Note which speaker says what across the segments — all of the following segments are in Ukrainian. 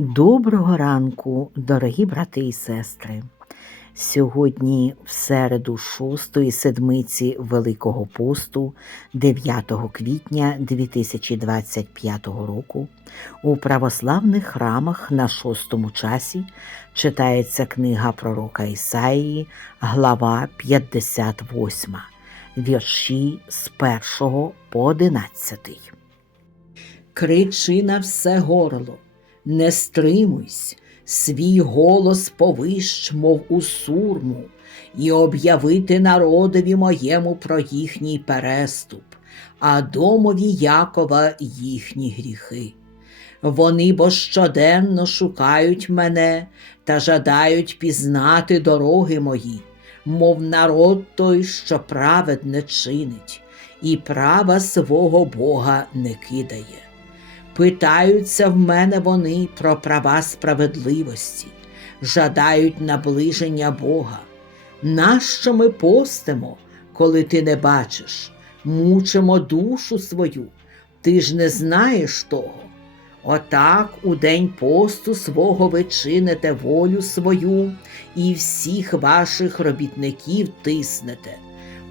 Speaker 1: Доброго ранку, дорогі брати і сестри. Сьогодні, в середу шостої седмиці Великого посту, 9 квітня 2025 року, у православних храмах на шостому часі читається книга пророка Ісаїї, глава 58, вірші з 1 по 11. Кричи на все горло не стримуйсь, свій голос повищ, мов у сурму, і об'явити народові моєму про їхній переступ, а домові Якова їхні гріхи. Вони бо щоденно шукають мене та жадають пізнати дороги мої, мов народ той, що праведне чинить, і права свого Бога не кидає. Питаються в мене вони про права справедливості, жадають наближення Бога. Нащо ми постимо, коли ти не бачиш, мучимо душу свою, ти ж не знаєш того. Отак у день посту свого ви чините волю свою і всіх ваших робітників тиснете.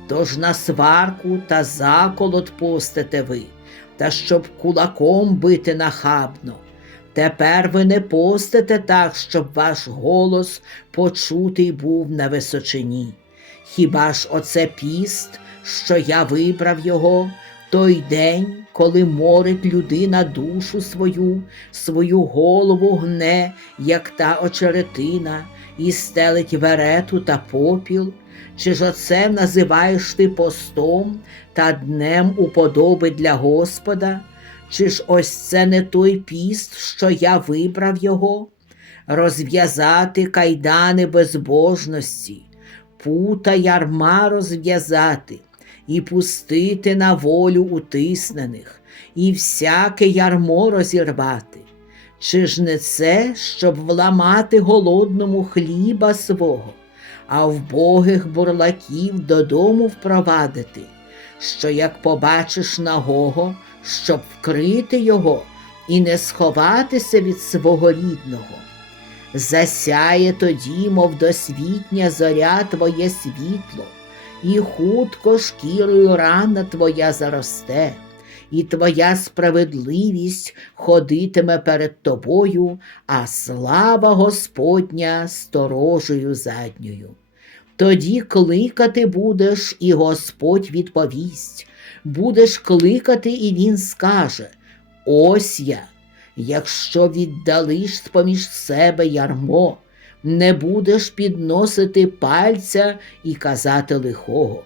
Speaker 1: Тож на сварку та заколот постите ви та щоб кулаком бити нахабно. Тепер ви не постите так, щоб ваш голос почутий був на височині. Хіба ж оце піст, що я вибрав його, той день, коли морить людина душу свою, свою голову гне, як та очеретина, і стелить верету та попіл? Чи ж оце називаєш ти постом та днем уподоби для Господа? Чи ж ось це не той піст, що я вибрав його? Розв'язати кайдани безбожності, пута ярма розв'язати і пустити на волю утиснених, і всяке ярмо розірвати. Чи ж не це, щоб вламати голодному хліба свого? А вбогих бурлаків додому впровадити, що як побачиш нагого, щоб вкрити його і не сховатися від свого рідного. Засяє тоді, мов досвітня зоря твоє світло, і хутко шкірою рана твоя заросте, і твоя справедливість ходитиме перед тобою, а слава Господня сторожею задньою. Тоді кликати будеш, і Господь відповість, будеш кликати, і Він скаже: Ось я, якщо віддалиш поміж себе ярмо, не будеш підносити пальця і казати лихого.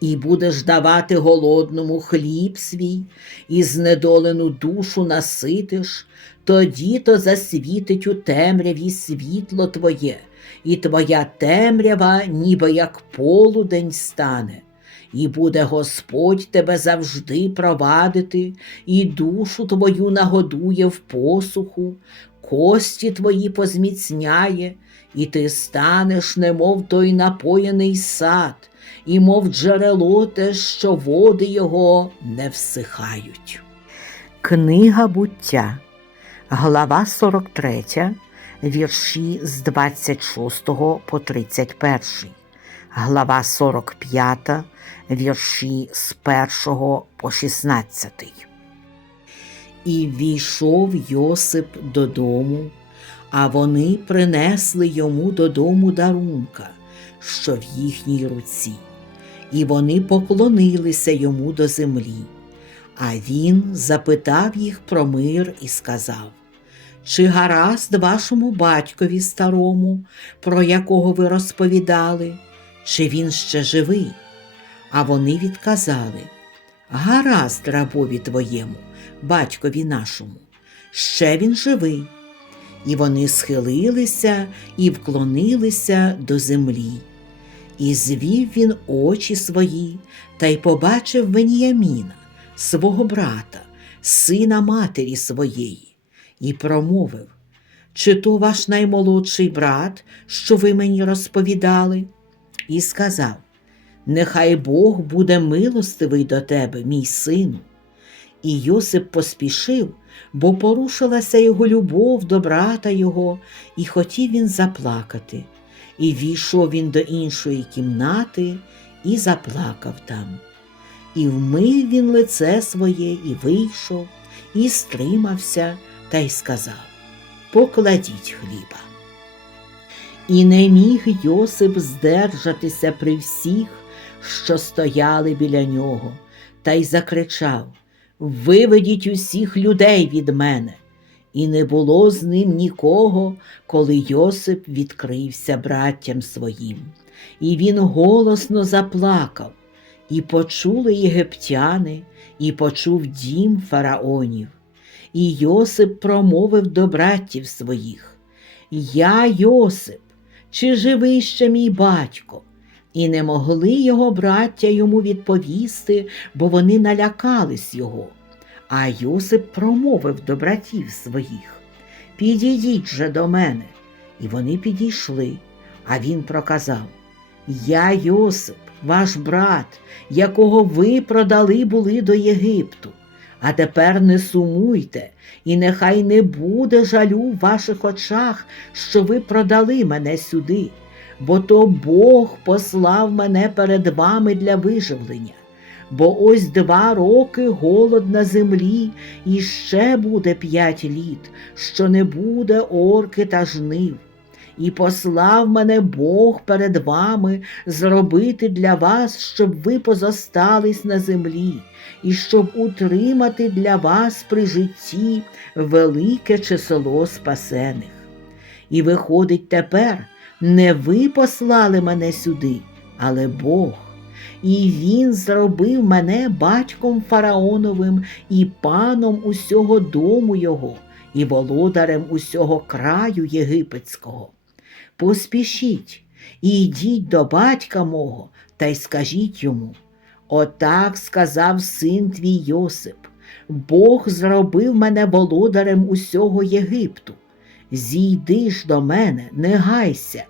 Speaker 1: І будеш давати голодному хліб свій, і знедолену душу наситиш, тоді то засвітить у темряві світло твоє, і твоя темрява, ніби як полудень стане, і буде Господь тебе завжди провадити, і душу твою нагодує в посуху, кості твої позміцняє, і ти станеш, немов той напоєний сад і мов джерело те, що води його не всихають. Книга буття, глава 43, вірші з 26 по 31, глава 45, вірші з 1 по 16. І війшов Йосип додому, а вони принесли йому додому дарунка, що в їхній руці і вони поклонилися йому до землі. А він запитав їх про мир і сказав: Чи гаразд вашому батькові старому, про якого ви розповідали, чи він ще живий? А вони відказали: Гаразд, рабові твоєму, батькові нашому, ще він живий. І вони схилилися і вклонилися до землі. І звів він очі свої та й побачив Веніяміна, свого брата, сина матері своєї, і промовив Чи то ваш наймолодший брат, що ви мені розповідали? І сказав Нехай Бог буде милостивий до тебе, мій сину. І Йосип поспішив, бо порушилася його любов до брата його, і хотів він заплакати. І війшов він до іншої кімнати і заплакав там. І вмив він лице своє, і вийшов, і стримався, та й сказав Покладіть хліба. І не міг Йосип здержатися при всіх, що стояли біля нього, та й закричав Виведіть усіх людей від мене. І не було з ним нікого, коли Йосип відкрився браттям своїм. І він голосно заплакав, і почули єгиптяни, і почув дім фараонів. І Йосип промовив до братів своїх Я, Йосип, чи живий ще мій батько? І не могли його браття йому відповісти, бо вони налякались його. А Йосип промовив до братів своїх Підійдіть же до мене. І вони підійшли, а він проказав Я, Йосип, ваш брат, якого ви продали були до Єгипту. А тепер не сумуйте, і нехай не буде жалю в ваших очах, що ви продали мене сюди, бо то Бог послав мене перед вами для виживлення. Бо ось два роки голод на землі, і ще буде п'ять літ, що не буде орки та жнив. І послав мене Бог перед вами зробити для вас, щоб ви позостались на землі, і щоб утримати для вас при житті велике число спасених. І виходить тепер, не ви послали мене сюди, але Бог. І він зробив мене батьком фараоновим і паном усього дому його, і володарем усього краю єгипетського. Поспішіть і йдіть до батька мого та й скажіть йому. Отак сказав син твій Йосип, Бог зробив мене володарем усього Єгипту. Зійди ж до мене, не гайся,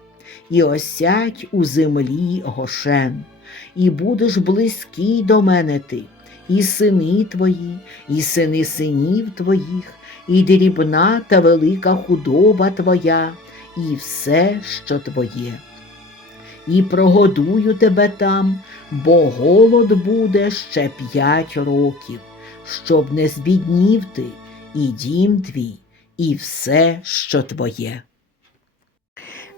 Speaker 1: і осядь у землі Гошен, і будеш близький до мене ти, і сини твої, і сини синів твоїх, і дрібна та велика худоба твоя, і все, що твоє. І прогодую тебе там, бо голод буде ще п'ять років, щоб не збіднів ти і дім твій, і все, що твоє.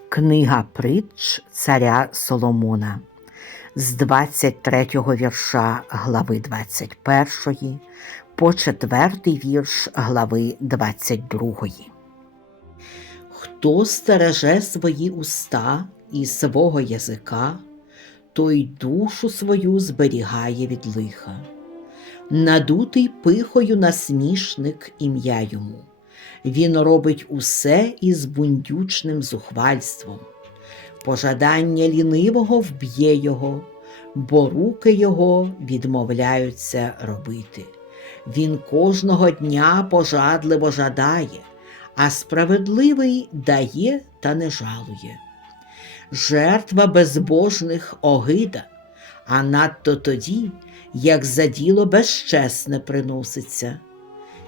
Speaker 1: Книга притч царя Соломона з 23 вірша глави 21 по 4 вірш глави 22. Хто стереже свої уста і свого язика, той душу свою зберігає від лиха. Надутий пихою насмішник ім'я йому. Він робить усе із бундючним зухвальством. Пожадання лінивого вб'є його, бо руки його відмовляються робити. Він кожного дня пожадливо жадає, а справедливий дає та не жалує. Жертва безбожних огида, а надто тоді, як за діло безчесне приноситься.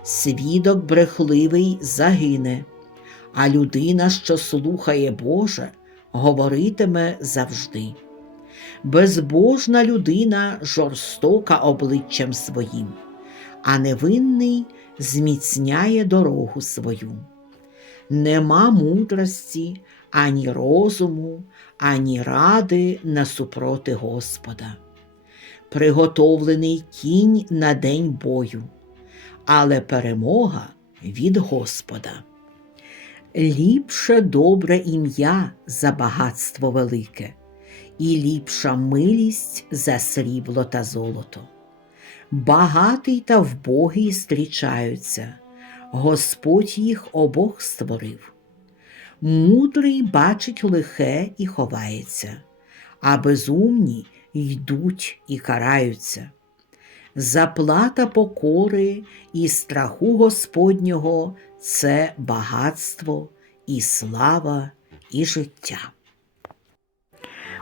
Speaker 1: Свідок брехливий загине, а людина, що слухає Боже, говоритиме завжди. Безбожна людина жорстока обличчям своїм, а невинний зміцняє дорогу свою. Нема мудрості, ані розуму, ані ради насупроти Господа. Приготовлений кінь на день бою, але перемога від Господа. Ліпше добре ім'я за багатство велике, і ліпша милість за срібло та золото. Багатий та вбогий зустрічаються, Господь їх обох створив. Мудрий бачить лихе і ховається, а безумні йдуть і караються. Заплата покори і страху Господнього це багатство і слава і життя.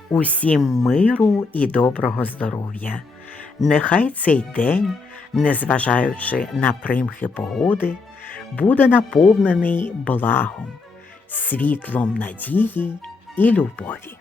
Speaker 1: Усім миру і доброго здоров'я. Нехай цей день незважаючи на примхи погоди, буде наповнений благом, світлом надії і любові.